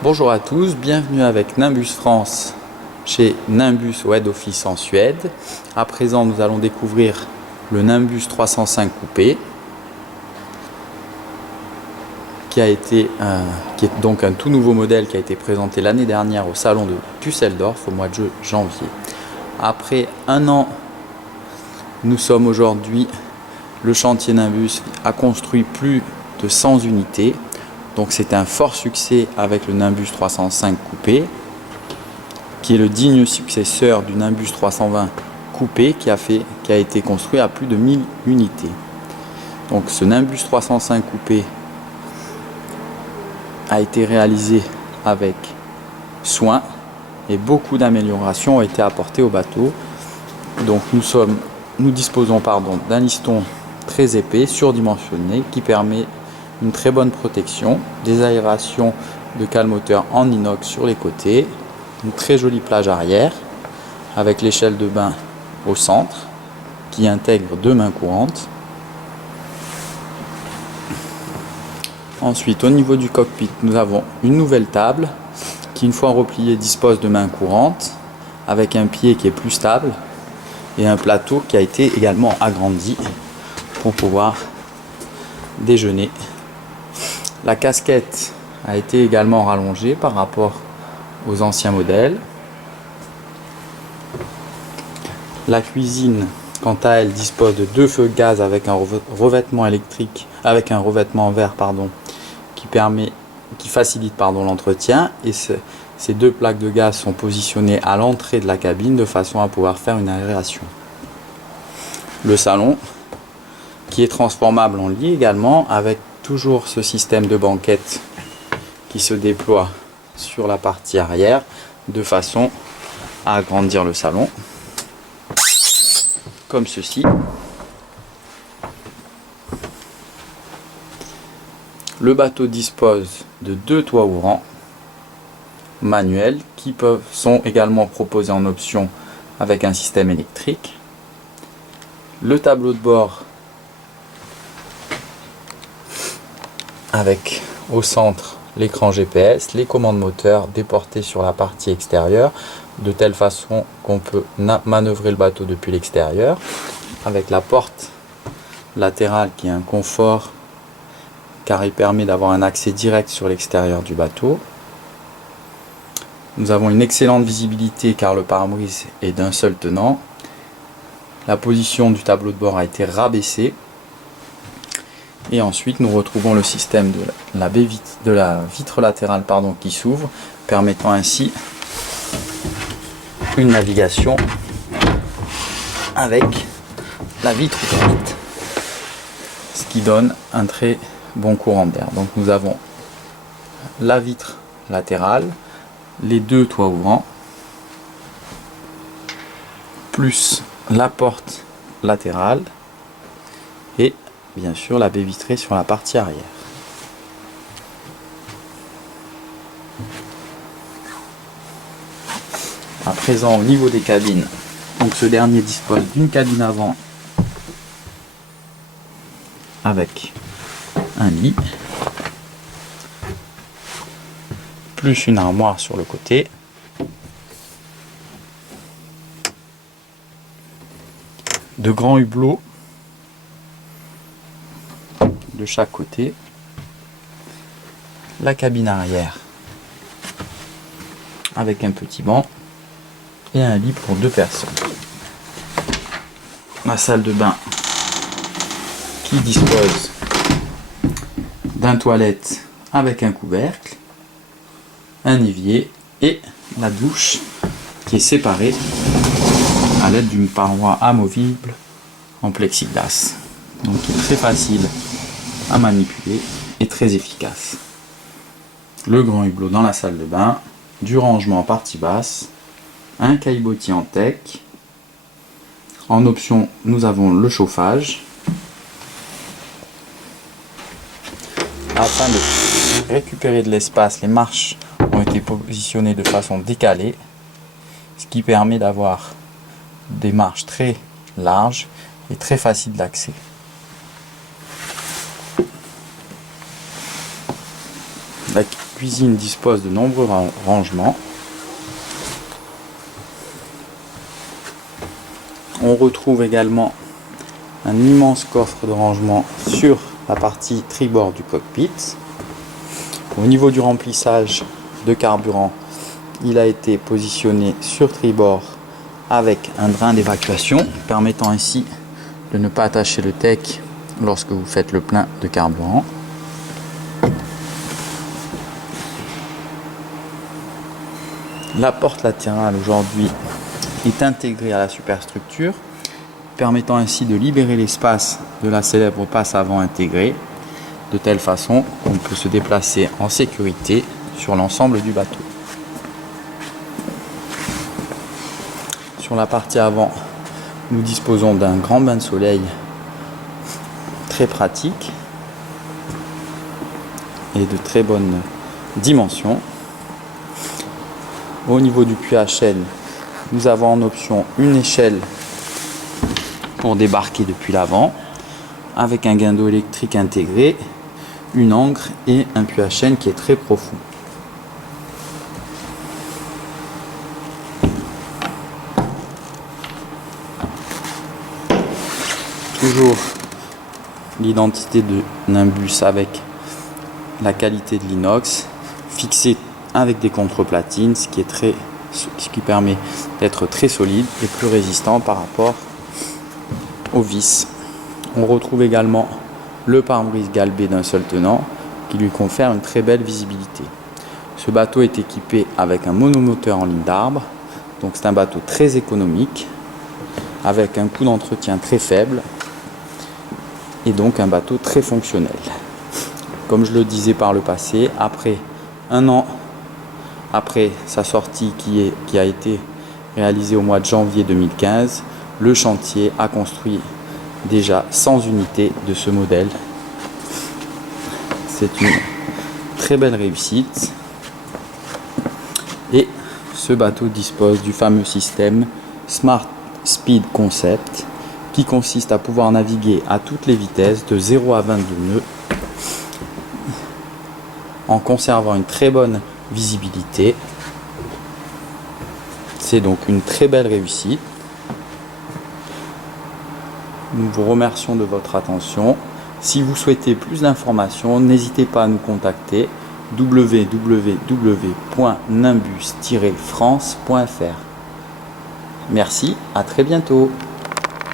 Bonjour à tous, bienvenue avec Nimbus France chez Nimbus au Head Office en Suède. À présent, nous allons découvrir le Nimbus 305 coupé qui est donc un tout nouveau modèle qui a été présenté l'année dernière au salon de Düsseldorf au mois de janvier. Après un an, nous sommes aujourd'hui, le chantier Nimbus a construit plus de 100 unités. Donc c'est un fort succès avec le Nimbus 305 coupé, qui est le digne successeur du Nimbus 320 coupé qui a été construit à plus de 1000 unités. Donc ce Nimbus 305 coupé a été réalisé avec soin et beaucoup d'améliorations ont été apportées au bateau. Donc nous disposons d'un liston très épais, surdimensionné, qui permet une très bonne protection, des aérations de cale moteur en inox sur les côtés, une très jolie plage arrière avec l'échelle de bain au centre qui intègre 2 mains courantes. Ensuite, au niveau du cockpit, nous avons une nouvelle table qui, une fois repliée, dispose de mains courantes avec un pied qui est plus stable et un plateau qui a été également agrandi pour pouvoir déjeuner. La casquette a été également rallongée par rapport aux anciens modèles. La cuisine, quant à elle, dispose de 2 feux gaz avec un revêtement électrique, avec un revêtement en verre, qui facilite l'entretien. Et ces 2 plaques de gaz sont positionnées à l'entrée de la cabine de façon à pouvoir faire une aération. Le salon, qui est transformable en lit également, avec toujours ce système de banquette qui se déploie sur la partie arrière de façon à agrandir le salon comme ceci. Le bateau dispose de 2 toits ouvrants manuels qui sont également proposés en option avec un système électrique. Le tableau de bord avec au centre l'écran GPS, les commandes moteurs déportées sur la partie extérieure de telle façon qu'on peut manœuvrer le bateau depuis l'extérieur, avec la porte latérale qui est un confort car il permet d'avoir un accès direct sur l'extérieur du bateau. Nous avons une excellente visibilité car le pare-brise est d'un seul tenant. La position du tableau de bord a été rabaissée. Et ensuite, nous retrouvons le système de la vitre latérale qui s'ouvre, permettant ainsi une navigation avec la vitre ouverte, ce qui donne un très bon courant d'air. Donc nous avons la vitre latérale, les 2 toits ouvrants, plus la porte latérale et bien sûr la baie vitrée sur la partie arrière. À présent, au niveau des cabines, donc ce dernier dispose d'une cabine avant avec un lit plus une armoire sur le côté, de grands hublots de chaque côté, la cabine arrière avec un petit banc et un lit pour 2 personnes. La salle de bain qui dispose d'un toilette avec un couvercle, un évier et la douche qui est séparée à l'aide d'une paroi amovible en plexiglas. Donc il est très facile à manipuler et très efficace. Le grand hublot dans la salle de bain, du rangement en partie basse, un caillebotis en teck. En option, nous avons le chauffage. Afin de récupérer de l'espace, les marches ont été positionnées de façon décalée, ce qui permet d'avoir des marches très larges et très faciles d'accès. cuisine dispose de nombreux rangements. On retrouve également un immense coffre de rangement sur la partie tribord du cockpit. Au niveau du remplissage de carburant, il a été positionné sur tribord avec un drain d'évacuation permettant ainsi de ne pas attacher le tech lorsque vous faites le plein de carburant. La porte latérale aujourd'hui est intégrée à la superstructure, permettant ainsi de libérer l'espace de la célèbre passe avant intégrée, de telle façon qu'on peut se déplacer en sécurité sur l'ensemble du bateau. Sur la partie avant, nous disposons d'un grand bain de soleil très pratique et de très bonnes dimensions. Au niveau du puits à chaîne, nous avons en option une échelle pour débarquer depuis l'avant, avec un guindeau électrique intégré, une ancre et un puits à chaîne qui est très profond. Toujours l'identité de Nimbus avec la qualité de l'inox, fixé avec des contreplatines, ce qui permet d'être très solide et plus résistant par rapport aux vis. On retrouve également le pare-brise galbé d'un seul tenant qui lui confère une très belle visibilité. Ce bateau est équipé avec un monomoteur en ligne d'arbre, donc c'est un bateau très économique avec un coût d'entretien très faible et donc un bateau très fonctionnel. Comme je le disais par le passé, après un an après sa sortie qui a été réalisée au mois de janvier 2015, le chantier a construit déjà 100 unités de ce modèle. C'est une très belle réussite. Et ce bateau dispose du fameux système Smart Speed Concept qui consiste à pouvoir naviguer à toutes les vitesses de 0 à 22 nœuds en conservant une très bonne visibilité. C'est donc une très belle réussite. Nous vous remercions de votre attention. Si vous souhaitez plus d'informations, n'hésitez pas à nous contacter www.nimbus-france.fr. Merci, à très bientôt.